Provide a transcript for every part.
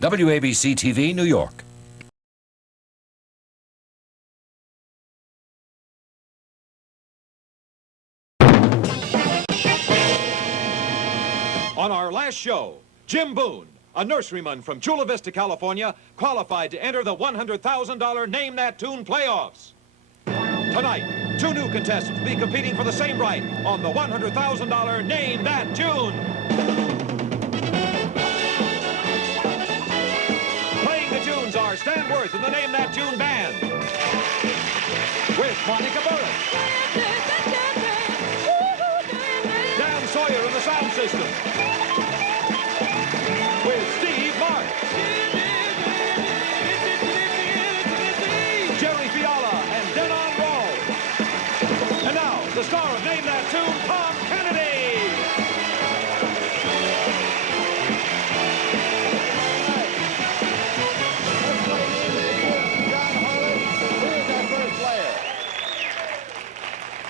WABC-TV, New York. On our last show, Jim Boone, a nurseryman from Chula Vista, California, qualified to enter the $100,000 Name That Tune playoffs. Tonight, two new contestants will be competing for the same right on the $100,000 Name That Tune. Playing the tunes are Stan Worth and the Name That Tune Band, with Monica Burris, Dan Sawyer in the sound system, with Steve Marks, Jerry Fiala, and Denon Rowe. And now, the star of Name That Tune, Tom Kennedy.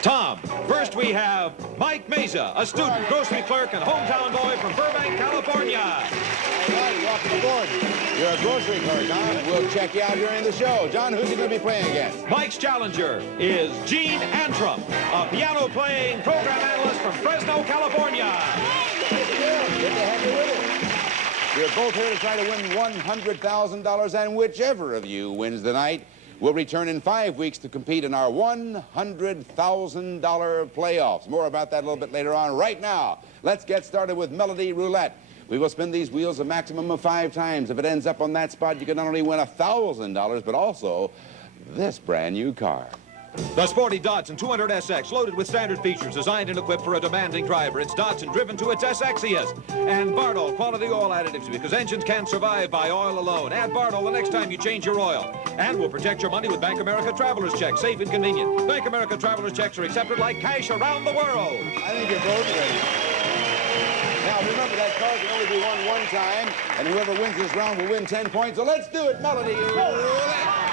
Tom, first we have Mike Meza, a student, grocery clerk, and hometown boy from Burbank, California. All right, welcome aboard. You're a grocery clerk, huh? We'll check you out during the show. John, who's he going to be playing against? Mike's challenger is Gene Antrim, a piano-playing program analyst from Fresno, California. Good to have you with us. You're both here to try to win $100,000, and whichever of you wins the night will return in 5 weeks to compete in our $100,000 playoffs. More about that a little bit later on. Right now, let's get started with Melody Roulette. We will spin these wheels a maximum of 5 times. If it ends up on that spot, you can not only win $1,000, but also this brand new car. The sporty Datsun 200SX, loaded with standard features, designed and equipped for a demanding driver. It's Datsun driven to its sexiest. And Bardol quality oil additives, because engines can't survive by oil alone. Add Bardol the next time you change your oil. And we'll protect your money with Bank America Traveler's Checks, safe and convenient. Bank America Traveler's Checks are accepted like cash around the world. I think you're both ready. Now, remember, that car can only be won one time, and whoever wins this round will win 10 points. So let's do it, Melody Roulette.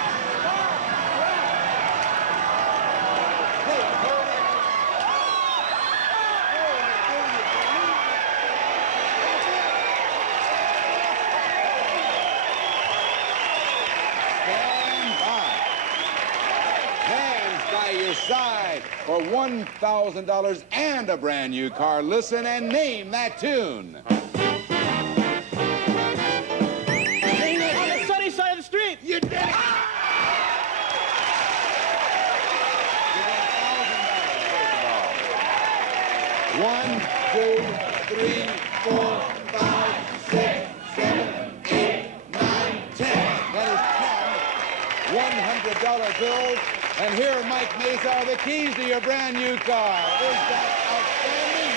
Side for $1,000 and a brand new car. Listen and name that tune. Name it on the sunny side of the street. You did it! $1,000, first of all. 1, 2, 3, 4, 5, 6, 7, 8, 9, 10. That is 10 $100 bills. And here, Mike Meza, are the keys to your brand new car. Is that outstanding?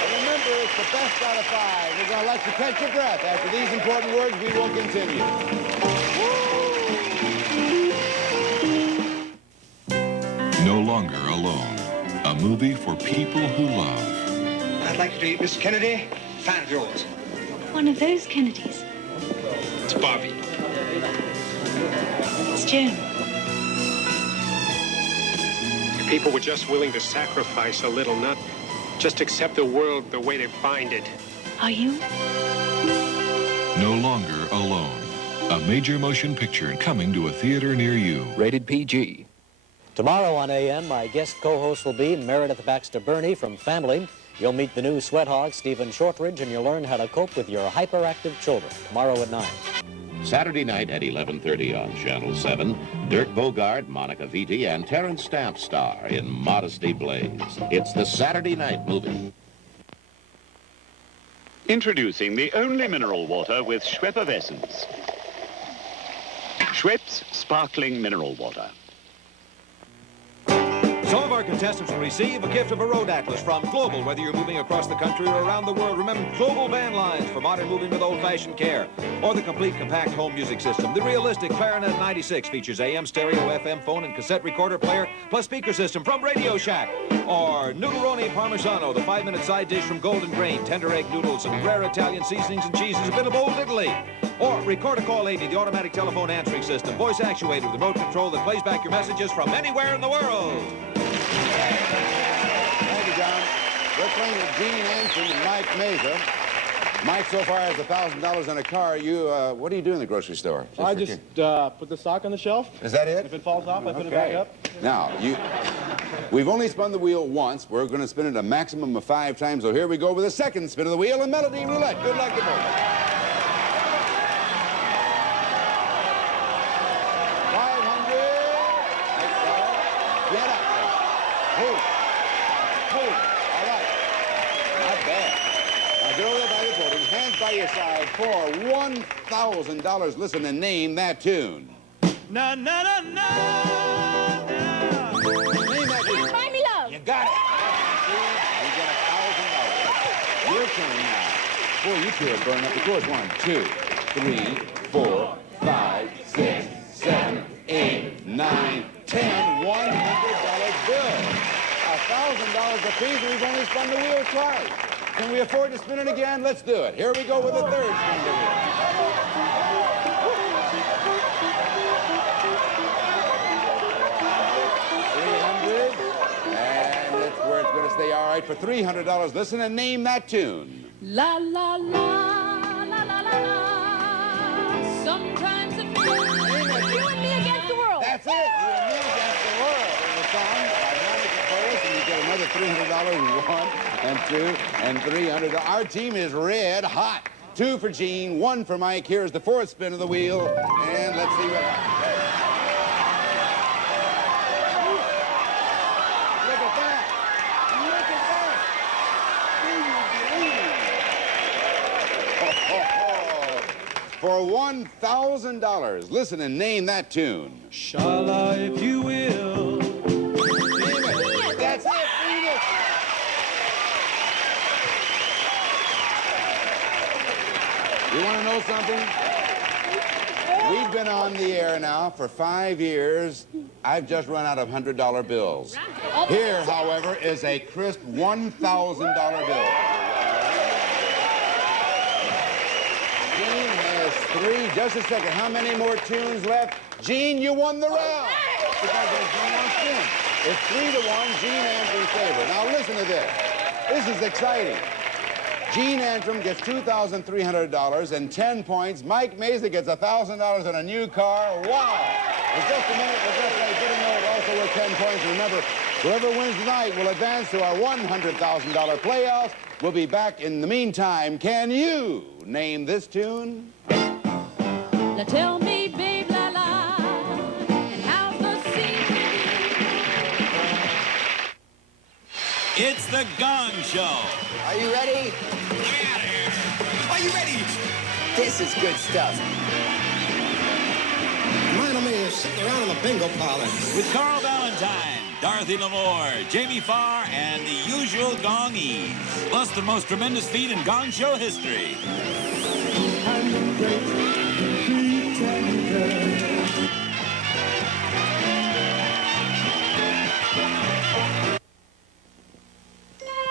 And remember, it's the best out of 5. We're going to let you catch your breath. After these important words, we will continue. No Longer Alone, a movie for people who love. I'd like you to eat, Miss Kennedy, fan of yours. One of those Kennedys. It's Barbie. It's Jim. If people were just willing to sacrifice a little, not just accept the world the way they find it. Are you? No Longer Alone, a major motion picture coming to a theater near you. Rated PG. Tomorrow on AM, my guest co-host will be Meredith Baxter Burney from Family. You'll meet the new sweat hog, Stephen Shortridge, and you'll learn how to cope with your hyperactive children. Tomorrow at 9. Saturday night at 11:30 on Channel 7, Dirk Bogarde, Monica Vitti, and Terrence Stamp star in Modesty Blaze. It's the Saturday night movie. Introducing the only mineral water with Schweppes Essence. Schweppes Sparkling Mineral Water. Some of our contestants will receive a gift of a road atlas from Global. Whether you're moving across the country or around the world, remember Global band lines for modern moving with old-fashioned care. Or the complete compact home music system. The realistic Clarinet 96 features AM, stereo, FM, phone, and cassette recorder player, plus speaker system from Radio Shack. Or Noodleroni Parmigiano, the 5-minute side dish from Golden Grain, tender egg noodles, and rare Italian seasonings and cheeses, a bit of old Italy. Or Recorder Call 80, the automatic telephone answering system, voice actuated with remote control that plays back your messages from anywhere in the world. Thank you, John. We're playing with Gene Antrim and Mike Meza. Mike, so far as $1,000 in a car, you, what do you do in the grocery store? I just put the stock on the shelf. Is that it? If it falls off, I put it back up. Now, we've only spun the wheel once. We're going to spin it a maximum of 5 times. So here we go with the second spin of the wheel and Melody Roulette. Good luck to both. 500. Get up. Hold. All right. Not bad. Now, get over there by the podium. Hands by your side for $1,000. Listen and name that tune. Na na na na. Name that tune. Find me love. You got it. You get $1,000. Your turn now. Boy, you two are burning up the course. 1, 2, 3, 4, 5, 6, 7, 8, 9, 10. $100 bill. $1,000 apiece. We've only spun the wheel twice. Can we afford to spin it again? Let's do it. Here we go with the third spin of the wheel. 300. And that's where it's going to stay. All right, for $300. Listen and name that tune. La la la la la la la. Sometimes it feels you and me against the world. That's it. You and me against the world. And the song by Monica Ferris, and you get another $300. 1 and 2 and $300. Our team is red hot. 2 for Gene, 1 for Mike. Here's the fourth spin of the wheel, and let's see what happens. Look at that. Look at that. For $1,000. Listen and name that tune. Shala, if you will. That's it. Beat it. You want to know something? We've been on the air now for 5 years. I've just run out of $100 bills. Here, however, is a crisp $1,000 bill. Gene has 3. Just a second. How many more tunes left? Gene, you won the round. Because there's no more spin. It's 3-1, Gene Antrim's favor. Now listen to this. This is exciting. Gene Antrim gets $2,300 and 10 points. Mike Mesa gets $1,000 and a new car. Wow! In just a minute, we're just like getting over also with 10 points. Remember, whoever wins tonight will advance to our $100,000 playoffs. We'll be back in the meantime. Can you name this tune? Now tell me, babe, la la, and how's the scene? It's the Gong Show. Are you ready? Get out of here. Are you ready? This is good stuff. Reminded me of sitting around in the bingo parlor. With Carl Valentine, Dorothy Lamour, Jamie Farr, and the usual Gongies. Plus the most tremendous feat in Gong Show history.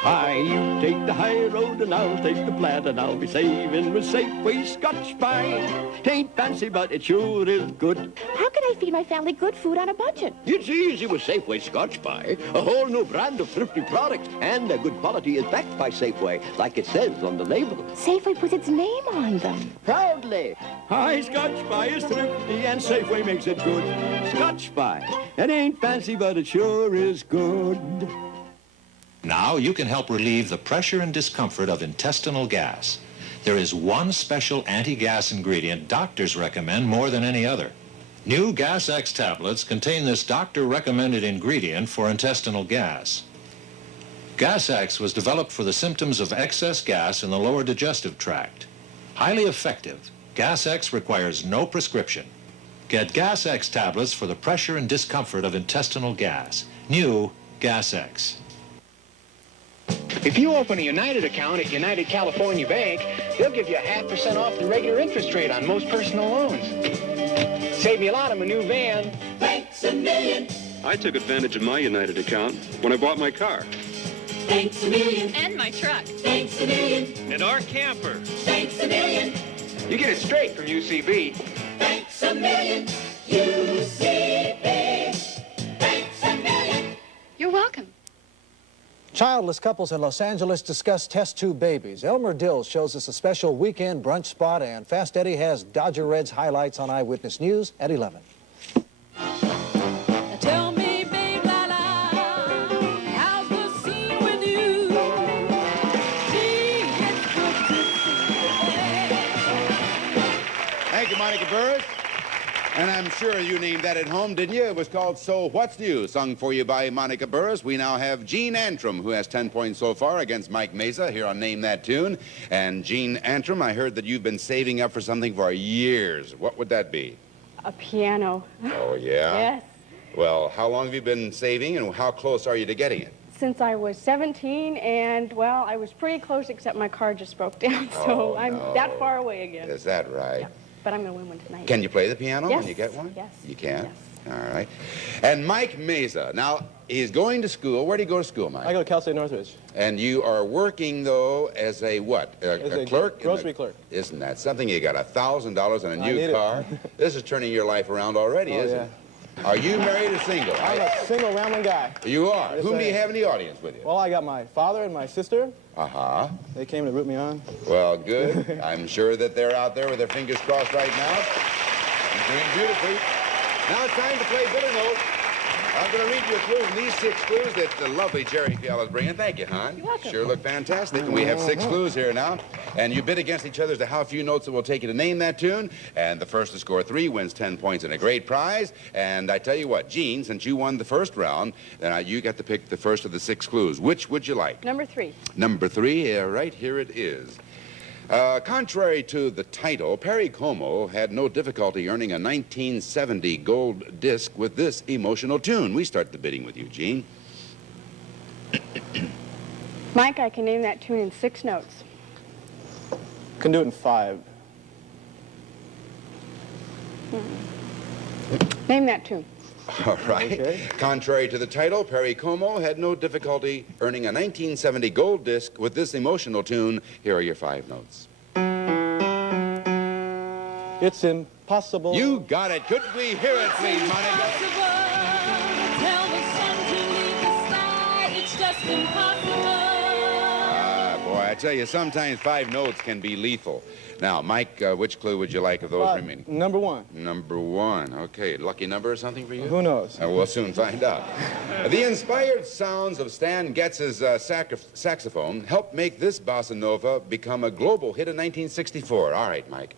Hi, you take the high road and I'll take the flat, and I'll be saving with Safeway Scotch Pie. Tain't fancy, but it sure is good. How can I feed my family good food on a budget? It's easy with Safeway Scotch Pie. A whole new brand of thrifty products, and their good quality is backed by Safeway, like it says on the label. Safeway puts its name on them. Proudly. Hi, Scotch Pie is thrifty, and Safeway makes it good. Scotch Pie. It ain't fancy, but it sure is good. Now you can help relieve the pressure and discomfort of intestinal gas. There is one special anti-gas ingredient doctors recommend more than any other. New Gas X tablets contain this doctor-recommended ingredient for intestinal gas. Gas X was developed for the symptoms of excess gas in the lower digestive tract. Highly effective, Gas X requires no prescription. Get Gas X tablets for the pressure and discomfort of intestinal gas. New Gas X. If you open a United account at United California Bank, they'll give you 0.5% off the regular interest rate on most personal loans. Save me a lot on my new van. Thanks a million. I took advantage of my United account when I bought my car. Thanks a million. And my truck. Thanks a million. And our camper. Thanks a million. You get it straight from UCB. Thanks a million. UCB. Thanks a million. You're welcome. Childless couples in Los Angeles discuss test tube babies. Elmer Dills shows us a special weekend brunch spot, and Fast Eddie has Dodger Reds highlights on Eyewitness News at 11. Tell me, babe, la la, how's the scene with you? Gee, it's good to see you. Thank you, Monica Burris. And I'm sure you named that at home, didn't you? It was called So What's New, sung for you by Monica Burris. We now have Gene Antrim, who has 10 points so far against Mike Mesa here on Name That Tune. And Gene Antrim, I heard that you've been saving up for something for years. What would that be? A piano. Oh, yeah? Yes. Well, how long have you been saving, and how close are you to getting it? Since I was 17, and, well, I was pretty close, except my car just broke down, so I'm that far away again. Is that right? Yeah. But I'm going to win one tonight. Can you play the piano Yes. when you get one? Yes. You can? Yes. All right. And Mike Mesa, now, he's going to school. Where do you go to school, Mike? I go to Cal State Northridge. And you are working, though, as a what? A clerk? Grocery clerk. Isn't that something? You got $1,000 and a I need new it. car. This is turning your life around already, isn't it? Are you married or single? I'm a single rambling guy. You are? Yes, Whom I do you am. have in the audience with you? Well, I got my father and my sister. Uh-huh. They came to root me on. Well, good. I'm sure that they're out there with their fingers crossed right now. Doing beautifully. Now it's time to play Billy Note. I'm going to read you a clue from these 6 clues that the lovely Jerry Fiala is bringing. Thank you, hon. You're welcome. Sure look fantastic. And we have 6 clues here now. And you bid against each other as to how few notes it will take you to name that tune. And the first to score 3 wins 10 points and a great prize. And I tell you what, Gene, since you won the first round, then you got to pick the first of the 6 clues. Which would you like? Number 3. Number 3, right here it is. Contrary to the title, Perry Como had no difficulty earning a 1970 gold disc with this emotional tune. We start the bidding with you, Gene. Mike, I can name that tune in 6 notes. Can do it in 5. Name that tune. All right. Okay. Contrary to the title, Perry Como had no difficulty earning a 1970 gold disc with this emotional tune. Here are your 5 notes. It's impossible. You got it. Could we hear it, please, Monica? Tell the sun to leave the sky. It's just impossible. Boy, I tell you, sometimes 5 notes can be lethal. Now, Mike, which clue would you like of those remaining? Number 1. Number 1. Okay, lucky number or something for you? Who knows? We'll soon find out. The inspired sounds of Stan Getz's saxophone helped make this bossa nova become a global hit in 1964. All right, Mike.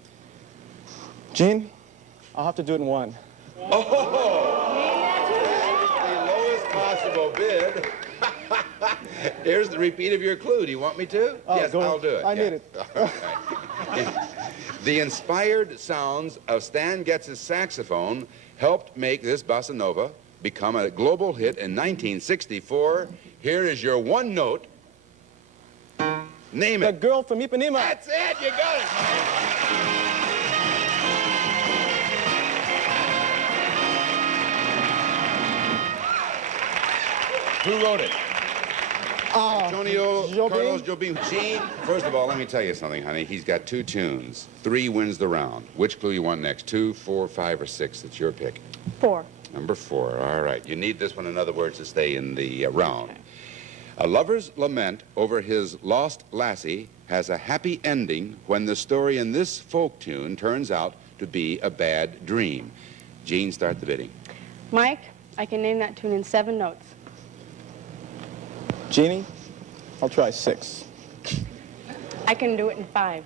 Gene, I'll have to do it in 1. Oh! That's the lowest possible bid. Here's the repeat of your clue. Do you want me to? Oh, yes, I'll do it. I need it. All right. The inspired sounds of Stan Getz's saxophone helped make this bossa nova become a global hit in 1964. Here is your 1 note. Name it. The Girl from Ipanema. That's it. You got it. Who wrote it? Antonio Carlos Jobim. Gene, first of all, let me tell you something, honey. He's got 2 tunes. 3 wins the round. Which clue you want next? 2, 4, 5, or 6? It's your pick. 4. Number 4. All right. You need this one, in other words, to stay in the round. A lover's lament over his lost lassie has a happy ending when the story in this folk tune turns out to be a bad dream. Gene, start the bidding. Mike, I can name that tune in 7 notes. Jeannie, I'll try 6. I can do it in 5.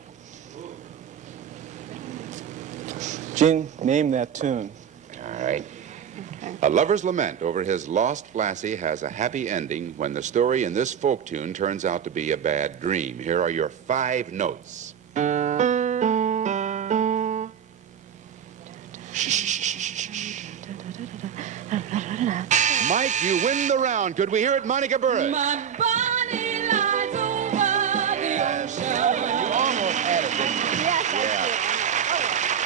Gene, name that tune. All right. Okay. A lover's lament over his lost lassie has a happy ending when the story in this folk tune turns out to be a bad dream. Here are your 5 notes. Mike, you win the round. Could we hear it, Monica Burris? My body lies over the ocean. You almost had it, didn't you? Yes,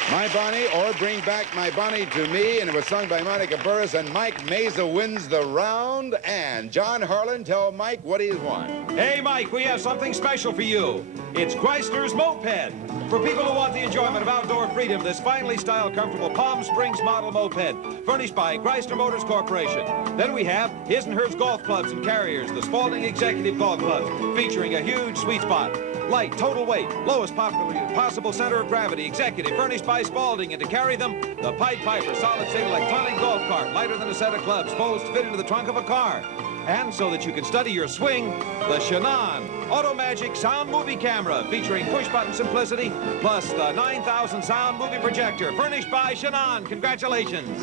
I My Bonnie or Bring Back My Bonnie to Me, and it was sung by Monica Burris, and Mike Mesa wins the round. And John Harlan, tell Mike what he has won. Hey, Mike, we have something special for you. It's Chrysler's Moped. For people who want the enjoyment of outdoor freedom, this finely styled, comfortable Palm Springs model moped, furnished by Chrysler Motors Corporation. Then we have His and Hers Golf Clubs and Carriers, the Spalding Executive Golf Clubs, featuring a huge sweet spot. Light, total weight, lowest possible center of gravity, executive, furnished by Spalding, and to carry them, the Pied Piper solid-state electronic golf cart, lighter than a set of clubs, supposed to fit into the trunk of a car. And so that you can study your swing, the Shannon Automagic Sound Movie Camera, featuring push-button simplicity, plus the 9,000 sound movie projector, furnished by Shannon. Congratulations.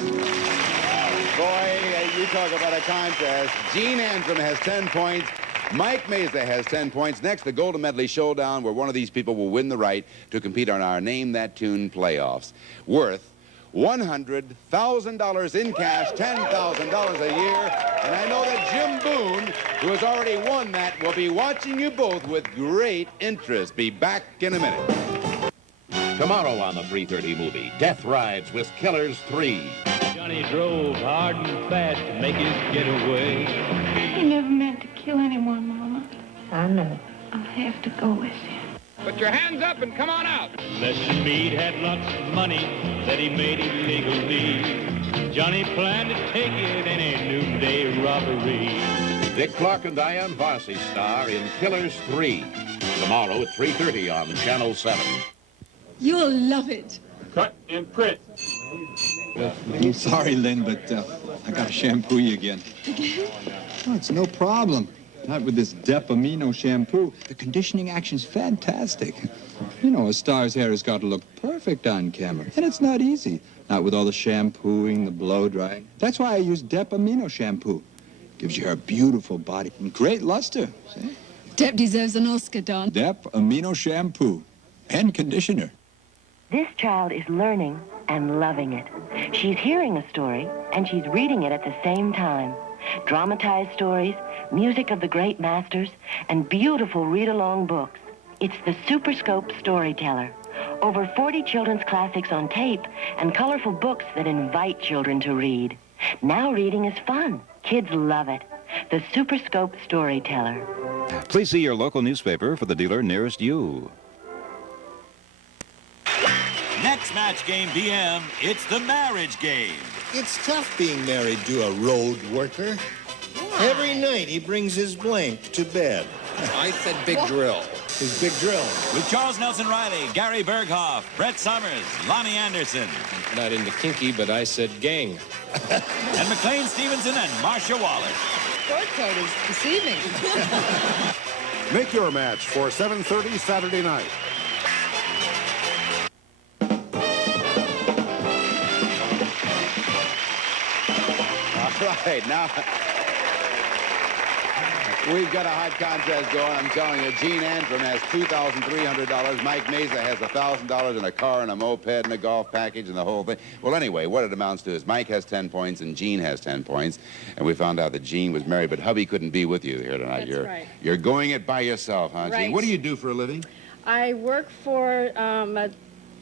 Boy, you talk about a contest. Gene Antrim has 10 points. Mike Mesa has 10 points. Next, the Golden Medley Showdown, where one of these people will win the right to compete on our Name That Tune playoffs, worth $100,000 in cash, $10,000 a year. And I know that Jim Boone, who has already won that, will be watching you both with great interest. Be back in a minute. Tomorrow on the 3:30 movie, Death Rides with Killers 3. Johnny drove hard and fast to make his getaway. He never meant to kill anyone, Mama. I know. I'll have to go with him. Put your hands up and come on out. Lester Meade had lots of money that he made illegally. Johnny planned to take it in a noonday robbery. Dick Clark and Diane Varsi star in Killers 3. Tomorrow at 3:30 on Channel 7. You'll love it. Cut and print. I'm sorry, Lynn, but I gotta shampoo you again. Again? Oh, it's no problem. Not with this Depamino shampoo. The conditioning action's fantastic. You know, a star's hair has got to look perfect on camera. And it's not easy. Not with all the shampooing, the blow drying. That's why I use Depamino shampoo. Gives your hair a beautiful body and great luster. See? Dep deserves an Oscar, Don. Depamino shampoo and conditioner. This child is learning and loving it. She's hearing a story, and she's reading it at the same time. Dramatized stories, music of the great masters, and beautiful read-along books. It's the Super Scope Storyteller. Over 40 children's classics on tape and colorful books that invite children to read. Now reading is fun. Kids love it. The Super Scope Storyteller. Please see your local newspaper for the dealer nearest you. Next match game, BM, it's the marriage game. It's tough being married to a road worker. Every night he brings his blank to bed. I said big drill. His big drill. With Charles Nelson Riley, Gary Berghoff, Brett Summers, Lonnie Anderson. Not into kinky, but I said gang. And McLean Stevenson and Marcia Wallace. Scorecard is deceiving. Make your match for 7:30 Saturday night. All right, now we've got a hot contest going. I'm telling you, Gene Antrim has $2,300. Mike Mesa has $1,000 in a car and a moped and a golf package and the whole thing. Well, anyway, what it amounts to is Mike has 10 points and Gene has 10 points. And we found out that Gene was married, but hubby couldn't be with you here tonight. That's right. You're going it by yourself, huh, Right. Gene? What do you do for a living? I work for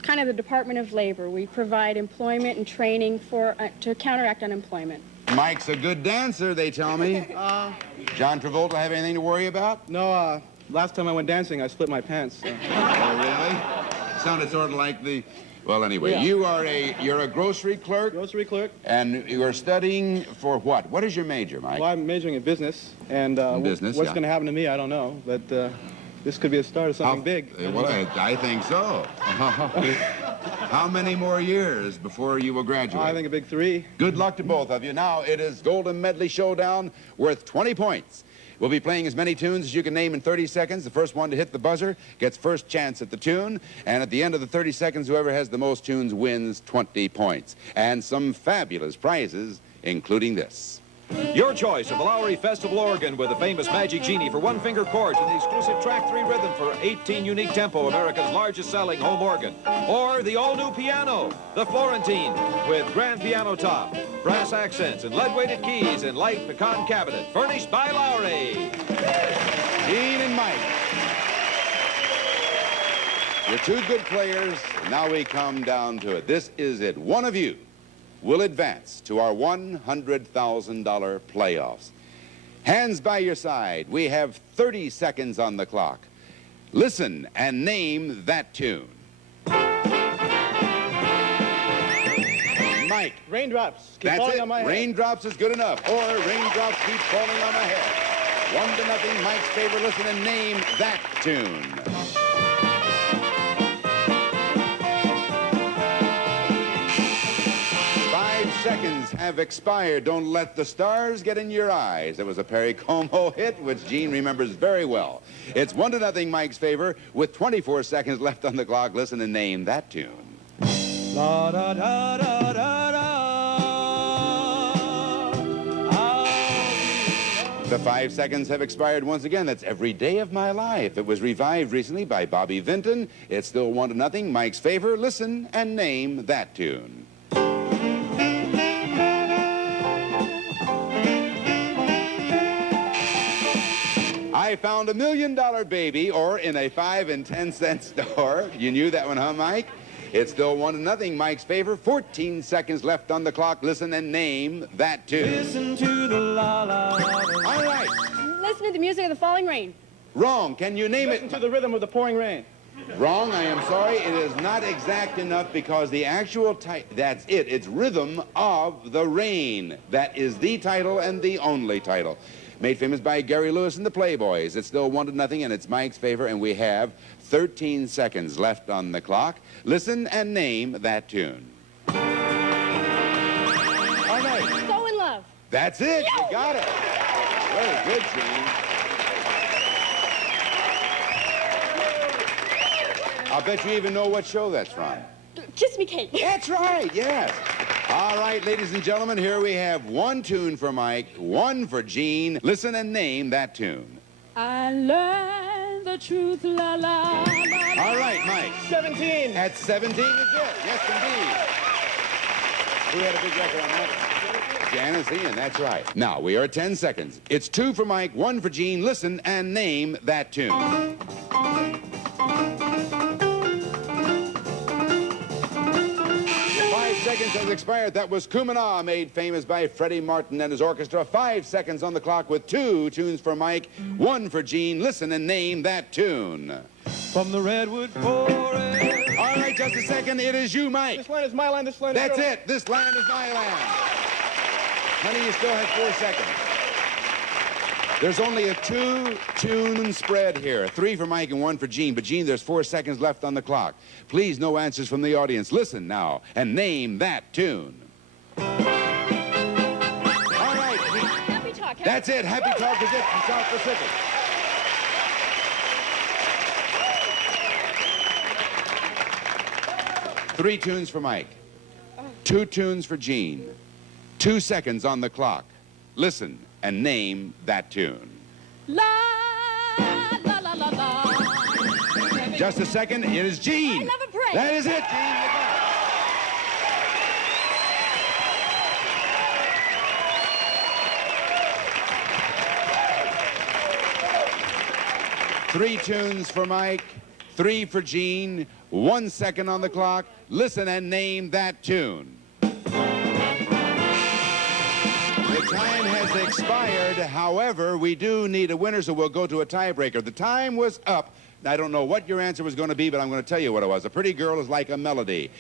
kind of the Department of Labor. We provide employment and training for to counteract unemployment. Mike's a good dancer, they tell me. John Travolta have anything to worry about? No, last time I went dancing, I split my pants. So. Oh, really? Sounded sort of like the... Well, anyway, Yeah. you're a grocery clerk? Grocery clerk. And you are studying for what? What is your major, Mike? Well, I'm majoring in business, and business, what's yeah. going to happen to me, I don't know. But this could be a start of something big. Well, I think so. How many more years before you will graduate? I think a big 3. Good luck to both of you. Now, it is Golden Medley Showdown worth 20 points. We'll be playing as many tunes as you can name in 30 seconds. The first one to hit the buzzer gets first chance at the tune. And at the end of the 30 seconds, whoever has the most tunes wins 20 points. And some fabulous prizes, including this. Your choice of the Lowry Festival organ with the famous Magic Genie for one-finger chords and the exclusive track 3 rhythm for 18 unique tempo, America's largest selling home organ. Or the all-new piano, the Florentine, with grand piano top, brass accents, and lead-weighted keys and light pecan cabinet, furnished by Lowry. Gene and Mike. You're two good players. Now we come down to it. This is it. One of you will advance to our $100,000 playoffs. Hands by your side. We have 30 seconds on the clock. Listen and name that tune. Mike. Raindrops keep That's falling it. on my head. Raindrops is good enough. Or raindrops keep falling on my head. 1-0, Mike's favor. Listen and name that tune. Seconds have expired. Don't let the stars get in your eyes. It was a Perry Como hit, which Gene remembers very well. It's 1-0, Mike's favor, with 24 seconds left on the clock. Listen and name that tune. La da da da da da. The 5 seconds have expired once again. That's Every Day of My Life. It was revived recently by Bobby Vinton. It's still 1-0, Mike's favor. Listen and name that tune. I found $1 million baby, or in a 5 and 10 cent store. You knew that one, huh, Mike? It's still 1-0, Mike's favor. 14 seconds left on the clock. Listen and name that tune. Listen to the la la. All right. Listen to the music of the falling rain. Wrong. Can you name Listen to the rhythm of the pouring rain. Wrong. I am sorry. It is not exact enough because the actual title, that's it. It's Rhythm of the Rain. That is the title and the only title. Made famous by Gary Lewis and the Playboys. It's still 1-0, and it's Mike's favor, and we have 13 seconds left on the clock. Listen and name that tune. All right. So in love. That's it. You got it. Very good, Gene. I'll bet you even know what show that's from. Kiss Me Kate. That's right, yes. All right, ladies and gentlemen, here we have one tune for Mike, one for Gene. Listen and name that tune. I learned the truth, la la la. All right, Mike. 17. At 17 is it. Yes, indeed. Who had a big record on that? Janice Ian, that's right. Now, we are at 10 seconds. It's 2 for Mike, 1 for Gene. Listen and name that tune. 5 seconds has expired. That was Kumana, made famous by Freddie Martin and his orchestra. 5 seconds on the clock with 2 tunes for Mike, 1 for Gene. Listen and name that tune. From the redwood forest. All right, just a second. It is you, Mike. This land is my land. This land is That's your it. This land is my land. Honey, you still have 4 seconds. There's only a 2-tune spread here. 3 for Mike and 1 for Gene. But, Gene, there's 4 seconds left on the clock. Please, no answers from the audience. Listen now and name that tune. All right. Happy Talk. That's it. Happy Talk is it from South Pacific. Three tunes for Mike. 2 tunes for Gene. 2 seconds on the clock. Listen and name that tune. La la la la la. Just a second. It is Gene. I love and pray. That is it, Gene. You got it. 3 tunes for Mike, 3 for Gene, 1 second on the clock. Listen and name that tune. The time has expired. However, we do need a winner, so we'll go to a tiebreaker. The time was up. I don't know what your answer was going to be, but I'm going to tell you what it was. A pretty girl is like a melody.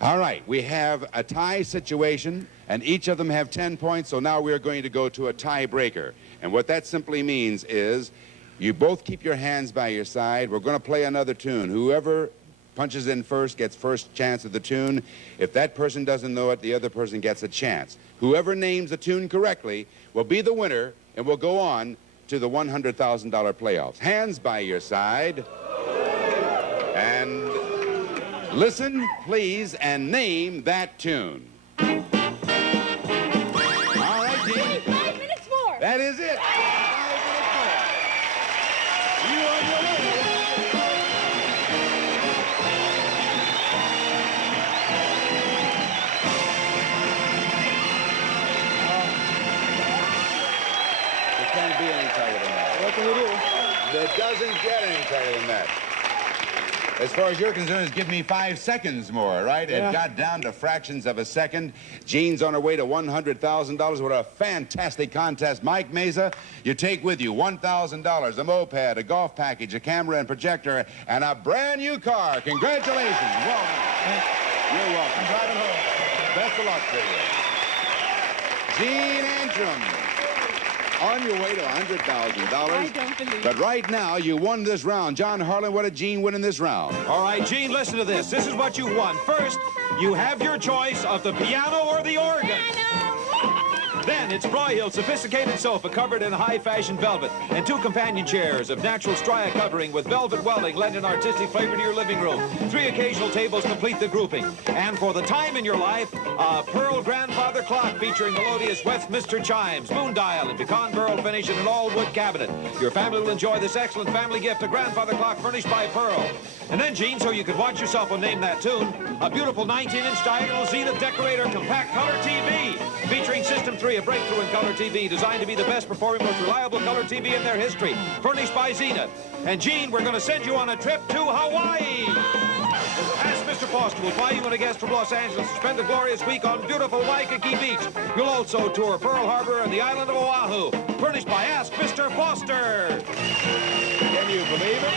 All right, we have a tie situation, and each of them have 10 points, so now we're going to go to a tiebreaker. And what that simply means is you both keep your hands by your side. We're going to play another tune. Whoever punches in first gets first chance at the tune. If that person doesn't know it, the other person gets a chance. Whoever names the tune correctly will be the winner, and we'll go on to the $100,000 playoffs. Hands by your side. And listen, please, and name that tune. All right, Gene. 5 minutes more. That is it. 5 minutes more. You are your winner. It can't be any tighter than that. What can we do? It doesn't get any tighter than that. As far as you're concerned, give me 5 seconds more, right? Yeah. It got down to fractions of a second. Jean's on her way to $100,000. What a fantastic contest. Mike Meza, you take with you $1,000, a moped, a golf package, a camera and projector, and a brand new car. Congratulations. Well done. You're welcome. I'm driving home. Best of luck to you. Jean Antrim, on your way to $100,000. I don't believe it. But right now, you won this round. John Harlan, what did Jean win in this round? All right, Gene, listen to this. This is what you won. First, you have your choice of the piano or the organ. Then it's Broyhill sophisticated sofa covered in high-fashion velvet and 2 companion chairs of natural stria covering with velvet welling lend an artistic flavor to your living room. 3 occasional tables complete the grouping. And for the time in your life, a pearl grandfather clock featuring melodious Westminster chimes, moon dial, and pecan burl finish in an all-wood cabinet. Your family will enjoy this excellent family gift, a grandfather clock furnished by Pearl. And then, Gene, so you could watch yourself on Name That Tune, a beautiful 19-inch diagonal Zenith Decorator compact color TV featuring System 3, a breakthrough in color TV designed to be the best performing, most reliable color TV in their history, furnished by Zenith. And, Gene, we're going to send you on a trip to Hawaii. Ask Mr. Foster will fly you and a guest from Los Angeles to spend a glorious week on beautiful Waikiki Beach. You'll also tour Pearl Harbor and the island of Oahu, furnished by Ask Mr. Foster. Can you believe it?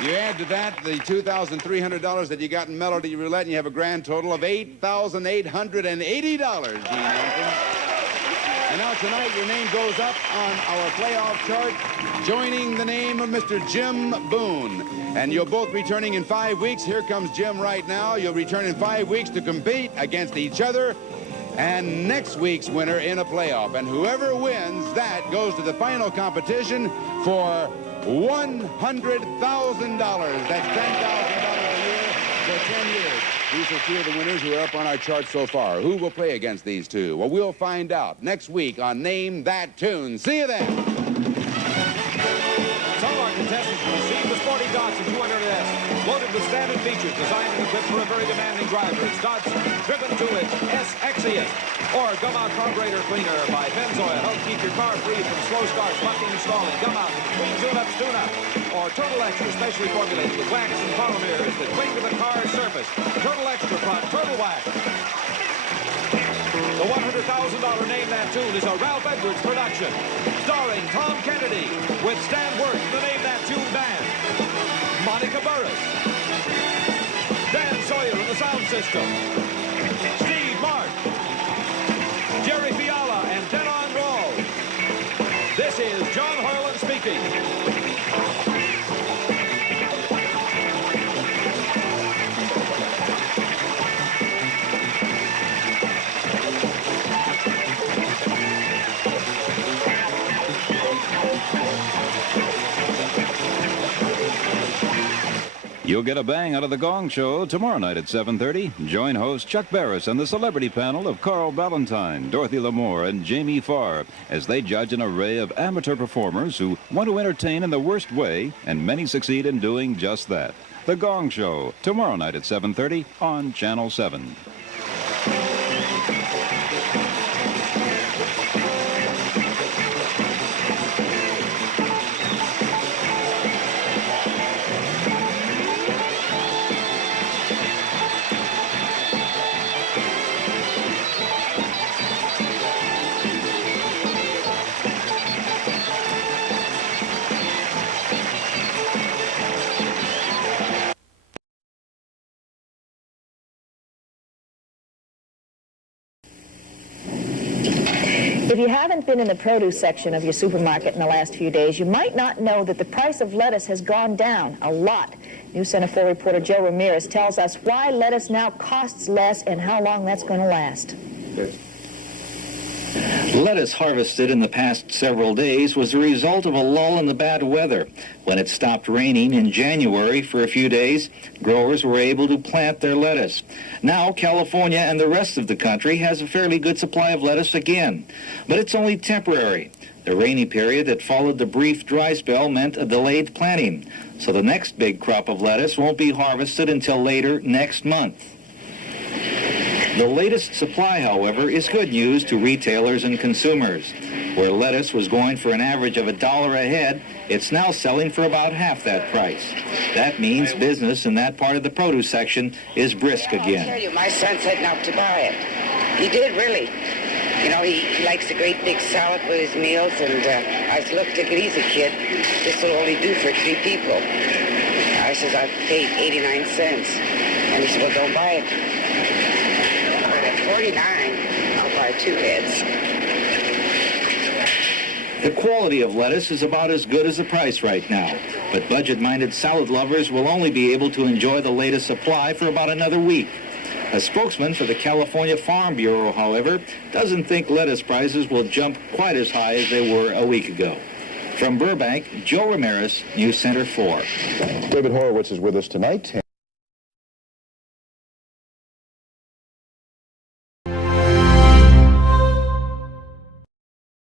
You add to that the $2,300 that you got in Melody Roulette, and you have a grand total of $8,880, Gene Antrim. And now tonight, your name goes up on our playoff chart, joining the name of Mr. Jim Boone. And you're both returning in 5 weeks. Here comes Jim right now. You'll return in 5 weeks to compete against each other. And next week's winner in a playoff. And whoever wins, that goes to the final competition for $100,000. That's $10,000 a year for 10 years. These are 3 of the winners who are up on our chart so far. Who will play against these 2? Well, we'll find out next week on Name That Tune. See you then. Some of our contestants will receive the Sporty Datsun 200S, loaded with standard features designed and equipped for a very demanding driver. It's Datsun, driven to its S-Exiest. Or Gum Out Carburetor Cleaner by Benzoil. Help keep your car free from slow starts, mucking, and stalling. Gum Out, clean tune-ups, tune-up. Or Turtle Extra, specially formulated with wax and polymers that cling to the car's surface. Turtle Extra Front, Turtle Wax. The $100,000 Name That Tune is a Ralph Edwards production, starring Tom Kennedy with Stan Worth and the Name That Tune Band, Monica Burris, Dan Sawyer in the sound system, Steve Mark, Jerry Fiala, and Denon Rawl. This is John Harlan speaking. You'll get a bang out of the Gong Show tomorrow night at 7:30. Join host Chuck Barris and the celebrity panel of Carl Ballantyne, Dorothy Lamour, and Jamie Farr as they judge an array of amateur performers who want to entertain in the worst way, and many succeed in doing just that. The Gong Show, tomorrow night at 7:30 on Channel 7. If you haven't been in the produce section of your supermarket in the last few days, you might not know that the price of lettuce has gone down a lot. News Center 4 reporter Joe Ramirez tells us why lettuce now costs less and how long that's going to last. Lettuce harvested in the past several days was the result of a lull in the bad weather. When it stopped raining in January for a few days, growers were able to plant their lettuce. Now, California and the rest of the country has a fairly good supply of lettuce again. But it's only temporary. The rainy period that followed the brief dry spell meant a delayed planting. So the next big crop of lettuce won't be harvested until later next month. The latest supply, however, is good news to retailers and consumers. Where lettuce was going for an average of $1 a head, it's now selling for about half that price. That means business in that part of the produce section is brisk again. I'll tell you, my son's heading out to buy it. He did, really. You know, he likes a great big salad with his meals, and I said, look, take it easy, kid. This will only do for 3 people. I says, I've paid 89 cents. And he said, well, don't buy it. But at 49, I'll buy 2 heads. The quality of lettuce is about as good as the price right now, but budget-minded salad lovers will only be able to enjoy the latest supply for about another week. A spokesman for the California Farm Bureau, however, doesn't think lettuce prices will jump quite as high as they were a week ago. From Burbank, Joe Ramirez, News Center 4. David Horowitz is with us tonight.